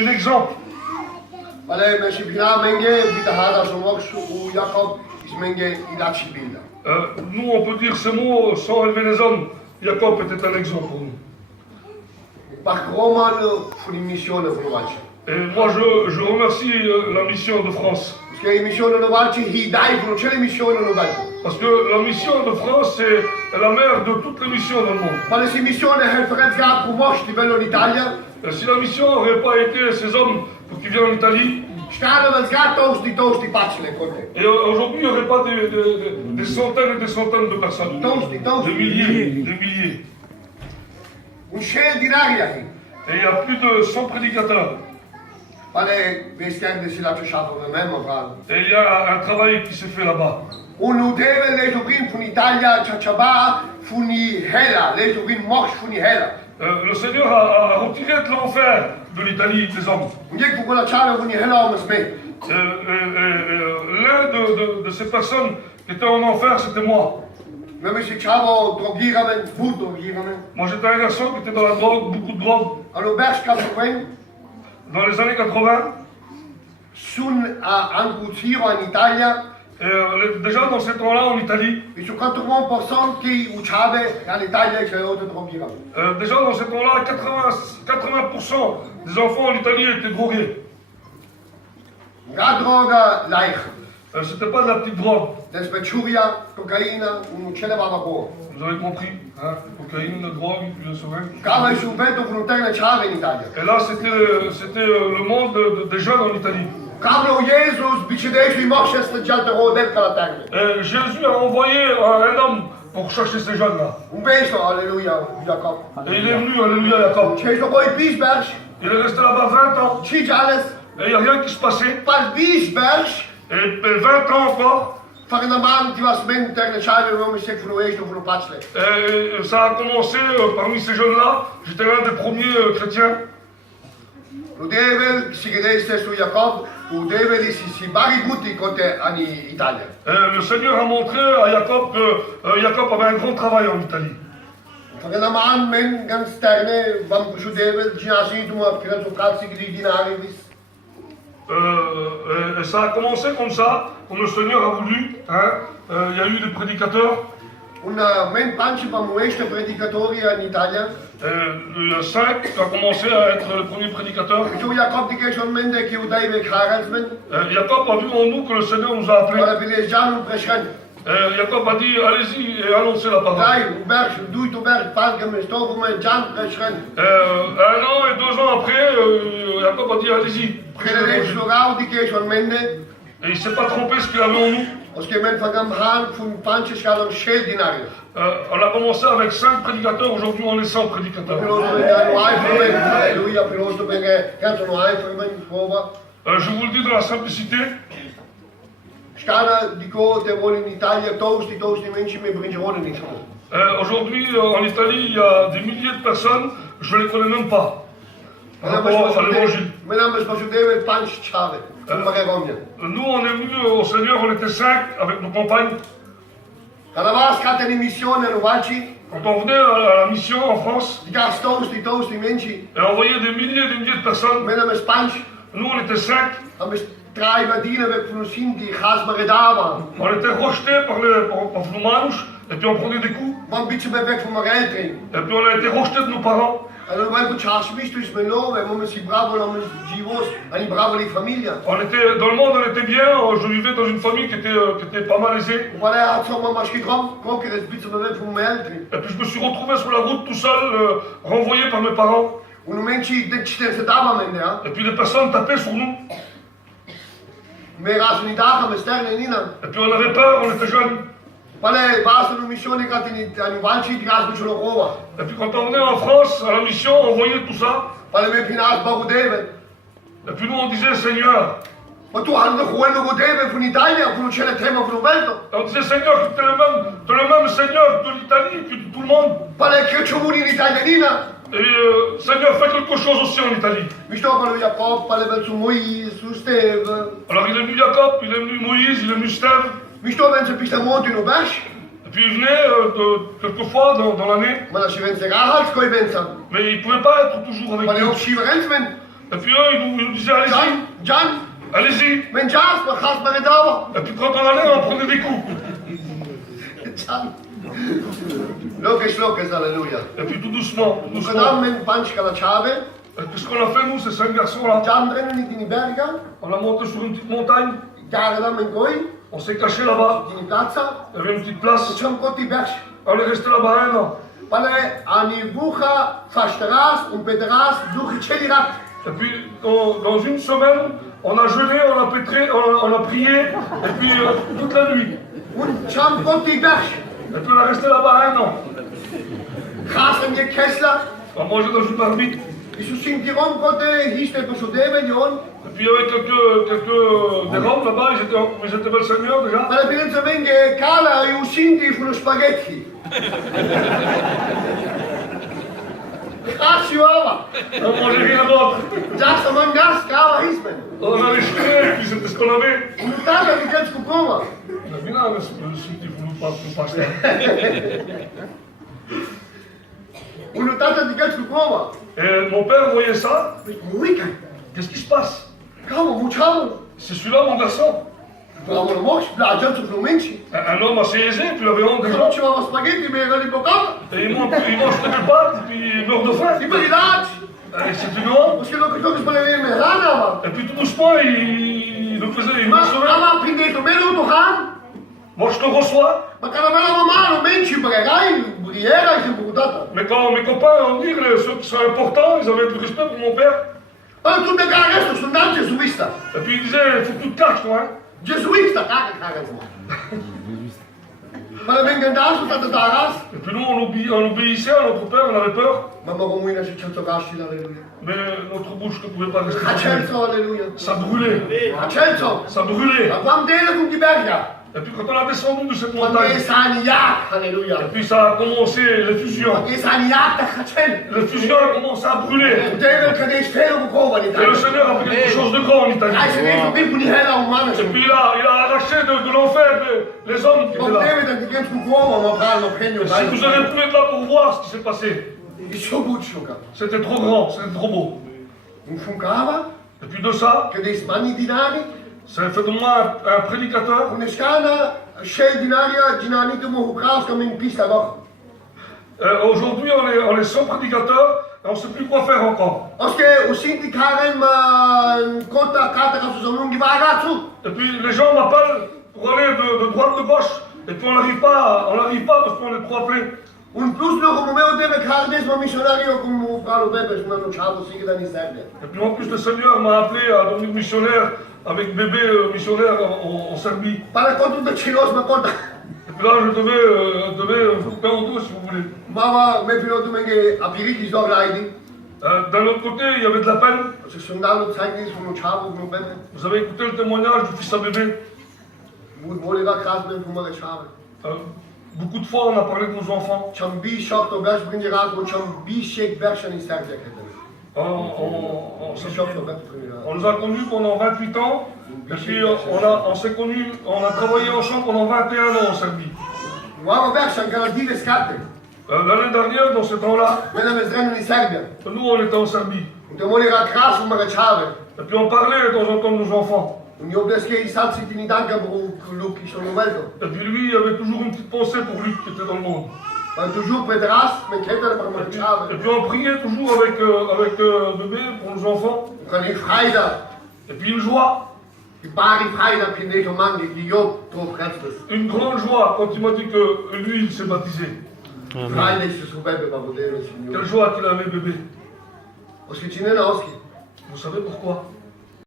un exemple. Alleen als je bijna menge, wie de hada zo ook zo, hoe Jacob is menge idachi bilda. Nous, on peut dire ces mots sans élever les hommes. Jacob était un exemple pour nous. Maar Romano voor die missionen voor watje. Et moi, je remercie la mission de France. Parce que die missionen no watje hier dai voor c'è le missionen no watje. Parce que la mission de France, c'est la mère de toutes les missions dans le monde. Maar se missione heeft verrend gaat promotie livello in Italia. Si la mission n'aurait pas été ces hommes pour qu'ils viennent en Italie, Staan we gaat toos die patselen konde. et aujourd'hui, il n'y aurait pas des centaines et des centaines de personnes. Toos. Des milliers. Un scheel die naria hier. Et il y a plus de 100 prédicateurs. Alleen, wees kijken dat je dat schaffen met mij vragen. Et il y a un travail qui s'est fait là-bas. Unu deve le dobrin von Italia, Chachaba, funi hella, le dobrin mox funi hella. Le Seigneur a retiré de l'enfer de l'Italie des hommes. Ik voel dat chana funi hella om eens mee. L'un de ces personnes qui étaient en enfer, c'était moi. We hebben zich chavo drogiramen, voet drogiramen. Moi, j'étais un garçon qui était dans la drogue, beaucoup de drogue. Allo bergskapsopwen, Dans les années 80, sun a ancuciro in Italia, et déjà dans ces temps-là en Italie, e su 81% che ucciave all'Italia e c'è oltre drogiramen. déjà dans ces temps-là, 80% des enfants en Italie étaient drogués. La droga laich, C'était pas de la petite drogue. despechuria, cocaïna, un uccelle va vapore. Vous avez compris, hein? Cocaïne, la drogue, puis le soleil. Cava il subito frontera chave in Italia. Et là, c'était le monde des jeunes en Italie. Cavolo Jesus, bicedești i moșesc già te rodel ca la terre. Et Jésus a envoyé un homme pour chercher ces jeunes-là. Un beso, alleluia, Jacob. Et il est venu, alléluia, Jacob. Ce ești poi Bisberg, Il est resté là-bas 20 ans. și ales, Et il n'y a rien qui se passait. pas Bisberg, Et 20 ans encore. fără de man ti vas menterne chave, nu se fluiești, nu pațle. Et ça a commencé parmi ces jeunes-là. J'étais l'un des premiers chrétiens. Nu deve si gădește su Jacob, nu deve si bari guti conte ani Italia. Le Seigneur a montré à Jacob que Jacob avait un grand travail en Italie. Fără de man men ganz sterne, vam judeve, ginasi tu mă cred o calci di dinari vis. Et ça a commencé comme ça, comme le Seigneur a voulu. Hein. Il y a eu des prédicateurs. Un men panci va muește predicatorii în Italia. Le 5 a commencé à être le premier prédicateur. Tu Jacob di che men de che udai ve Haraldsmen. Jacob a vu en nous que le Seigneur nous a appelés. Para vilegianul preșan. Jacob a dit, allez-y et annoncez la parole. Dai, berg, dui tu berg, parcă mi stau cu jan preșan. 1 an et 2 ans après, Jacob a dit, allez-y. Crede surau di che men de. Et il ne s'est pas trompé ce qu'il avait en nous. Os che men fagam han fun panci schalom schel dinarios. On a commencé avec 5 prédicateurs, aujourd'hui on est 100 prédicateurs. Alléluia, piloto perché canto no hai per me prova. Je vous le dis dans la simplicité. Scana di co te vuole in Italia tosti menci mi bringerono niks. Aujourd'hui en Italie, il y a des milliers de personnes, je ne les connais même pas. Par rapport à l'évangile. Maintenant, je pense que panci chave. Nous, on est venus au Seigneur, on était 5 avec nos compagnes. Quand on venait à la mission en France, et on voyait des milliers et des milliers de personnes. Nous, on était 5. On était rejetés par nos manches, et puis on prenait des coups. Et puis on a été rejetés de nos parents. On était, dans le monde, on était bien, je vivais dans une famille qui était pas mal aisée. Et puis je me suis retrouvé sur la route tout seul, renvoyé par mes parents. Et puis les personnes tapaient sur nous. Et puis on avait peur, on était jeunes. Et puis quand on venait en France, à la mission, on voyait tout ça. Et puis nous on disait, Seigneur, Ma tu hanno quello che deve con l'Italia, con c'è la tema con Roberto. on disait, Seigneur, tu es le même Seigneur de l'Italie que de tout le monde. Qual è che c'è in Italia? Et Seigneur, fais quelque chose aussi en Italie. Mi sto parlando di Jacob, parlo su Moïse, su Steve. Alors il est venu Jacob, il est venu Moïse, il est venu Steve. Mi sto pensando che questa monte in Obash. Et puis il venait quelquefois dans l'année. Ma la si pensa che altro coi pensa. Mais il ne pouvait pas être toujours avec Ma le nous. usciva Rensman. Et puis eux, ils nous disaient, allez-y, John, allez-y. mijn Jas, we gaan maar daar. Et puis quand on allait, on prenait des coups. John. Logisch, alléluia. Et puis tout doucement, tout We doucement. gaan met Panchka la Chave. Et puis ce qu'on a fait, nous, ces 5 garçons-là, John rennen niet in die bergen. on a monté sur une petite montagne, Daar dan met Gooi. on s'est caché là-bas, In die plaatsa. il y avait une petite place, John komt die berg. on est resté là-bas 1 an. Pale, ani bucha, fasteras, pedras, duche chelirat. Et puis dans une semaine, on a jeûné, on a pétré, on a prié, et puis toute la nuit. Und John komt die berg. Et puis on est resté là-bas 1 an. Gas en je Kessler. On mangeait dans une marmite. Et sous Sintiron, côté, histe pour se déveiller. Et puis il y avait quelques des Roms là-bas, ils étaient bel seigneurs déjà. Pale, binnen ze wenge kala, e usinti voor de spaghetti. Gas, joh. On mangeait rien d'autre. Gas, man, gas, kala, hismen. On avait jeûné, puis c'était ce qu'on avait. Und dann hat die ganz gekommen. On a vu là, le site, il faut nous passer. Und dann hat die ganz gekommen. Et mon père voyait ça, Ruhig. qu'est-ce qui se passe? Kaum, wo schauen. C'est celui-là mon garçon. Aber mocht, da ganz so Menschen. Un homme assez aisé, puis il avait honte des Ich gens. hab schon mal Spaghetti mehr in die Programme. Et il mange des pâtes, et puis il meurt de faim. Ich bin gedacht. Et c'est une honte. Was kann ich noch mal mehr ran, aber. Et puis tout doucement, il nous faisait, il nous Maar, sauvait. aber Pinde, du mehr noch gaan. Moi je te reçois, Maar kan er wel allemaal mensen bereiden. Briera is een boerdata. mais quand mes copains ont dit que ceux qui sont importants, ils avaient du respect pour mon père. Maar toen de gares, toen dan Jesuïsta. Et puis ils disaient, il faut que tu te caches toi, hein. Jesuïsta, kijk, gares. Maar dan ben ik daar zo dat de garas. Et puis nous on obéissait à notre père, on avait peur, Maar waarom moet je naar je gasten, halleluja. mais notre bouche ne pouvait pas rester fermée. Accelso, halleluja. Ça brûlait, Accelso. ça brûlait. Maar kwam delen van die bergen. Et puis quand on a descendu de cette Want montagne, er is aan jaak, halleluja. et puis ça a commencé, les fusions. Want er is aan jaak, dat gaat zijn. Les fusions ont commencé à brûler. David kan deze veel bekomen in Et le Seigneur a fait quelque chose de grand en Italie. Hij is ineens op dit voor die hele mannen. Et puis il a arraché de l'enfer les hommes qui étaient Want là. David had die kind gekomen, maar we gaan nog geen Et si vous auriez pu être là pour voir ce qui s'est passé, is zo goed zoeken. c'était trop grand, c'était trop beau. Hoe funkava, Et puis de ça, que deze man niet dinari, ça a fait de moi un prédicateur. hoe is schana, shell dinaria, dinani te mogen kraas kan in pista nog. Aujourd'hui, on est sans prédicateur et on ne sait plus quoi faire encore. Als je ziet die karen maar kota kata als ze noemen die waren zo. Et puis les gens m'appellent pour aller de droite de gauche. Et puis on n'arrive pas parce qu'on est trop appelés. Un plus nog op moment dat ik haar deze missionario como Paulo Bebes, maar nog chavo sigue dan in Serbia. Et puis en plus le Seigneur m'a appelé à devenir missionnaire avec bébé missionnaire en Serbie. Para conta de chinos ma conta. Et puis là je devais vous couper en deux si vous voulez. Mama, me piloto menge apiritis dog riding. D'un autre côté, il y avait de la peine. Als ik zo'n naam zeig is van een chavo van Bebes. Vous avez écouté le témoignage du fils à bébé. Moet mooi dat graag ben voor mijn chavo. Beaucoup de fois on a parlé de nos enfants. Chambi shot to best bring je raad, want chambi shake version in Serbia. On nous a connus pendant 28 ans, et puis on s'est connus, on a travaillé ensemble pendant 21 ans en Serbie. Waarom version kan het niet schatten? L'année dernière, dans ce temps-là, Met hem is rennen in Serbia. nous on était en Serbie. De mooi raad graag voor mijn chavo. Et puis on parlait de temps en temps de nos enfants. En je op de schee staat zit in die dankenbroek, Luke is zo'n welkom. Et puis lui, il avait toujours une petite pensée pour lui qui était dans le monde. Maar toujours pedras, mijn kinderen maar mijn chavo. Et puis on priait toujours avec bébé pour nos enfants. Kan die vrijdag. Et puis une joie, Die bari vrijdag in deze man die Job trof restes. une grande joie quand il m'a dit que lui, il s'est baptisé. Vrijdag is zo bij me, Quelle joie qu'il avait bébé. Als je het in een Vous savez pourquoi?